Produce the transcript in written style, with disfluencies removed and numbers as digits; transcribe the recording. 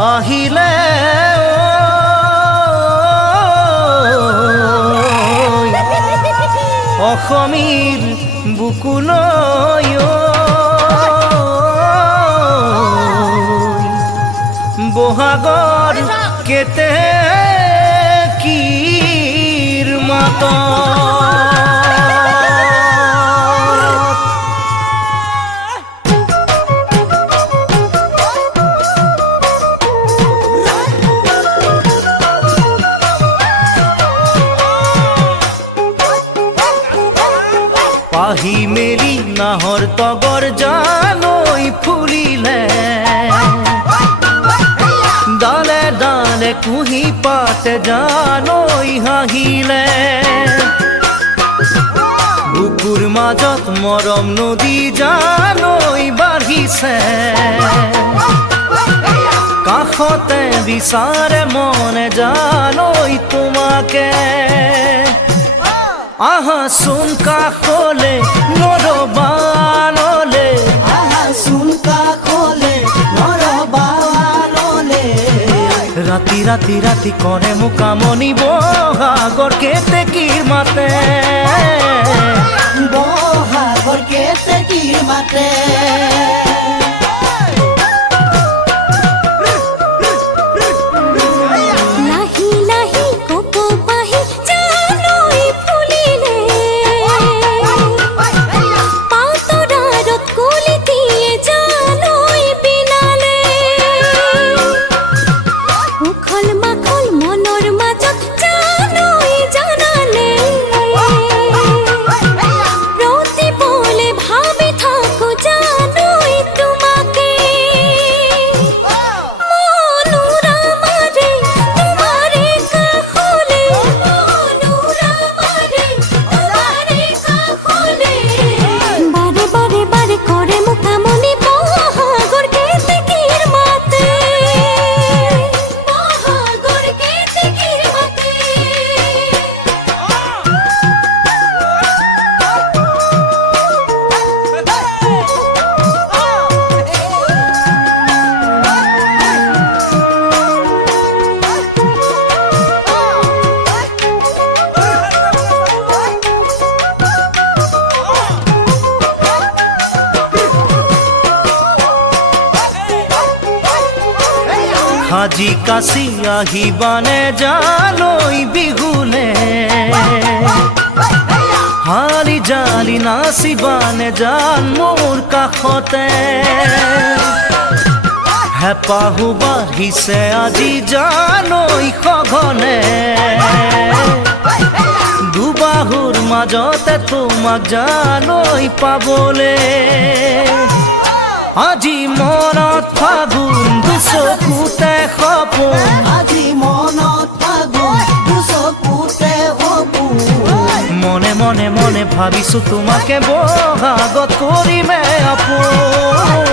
আহিলে অসমীৰ বুকুলৈ বহাগৰ কেতেকীৰ মাতত পাহি মেলি নাহৰ তগৰ জানৈ ফুলিলে ডালে ডালে কুহি পাতে জানৈ হাঁহিলে বুকুৰ মাজত মৰম নদী জানৈ বাঢ়িছে কাষতে বিচাৰে মনে জানৈ তোমাকে আহাচোন কাষলে নৰবানলে আহাচোন কাষলে নৰবানলে ৰাতি ৰাতি ৰাতি কৰে মোক আমনি বহাগৰ কেতেকীৰ মাতে বহাগৰ কেতেকীৰ মাতে আজি কাছি আহিবানে জানৈ বিহুলে হালি জালি নাচিবানে জান মোৰ কাষতে হেঁপাহো বাঢ়িছে আজি জানৈ সঘনে দুবাহুৰ মাজতে তোমাক জানৈ পাবলে আজি মনত ফাগুন দুচকুতে সপোন আজি মনত ফাগুন দুচকুতে সপোন মনে মনে মনে ভাবিছো তোমাকে বহাগত কৰিমে আপোন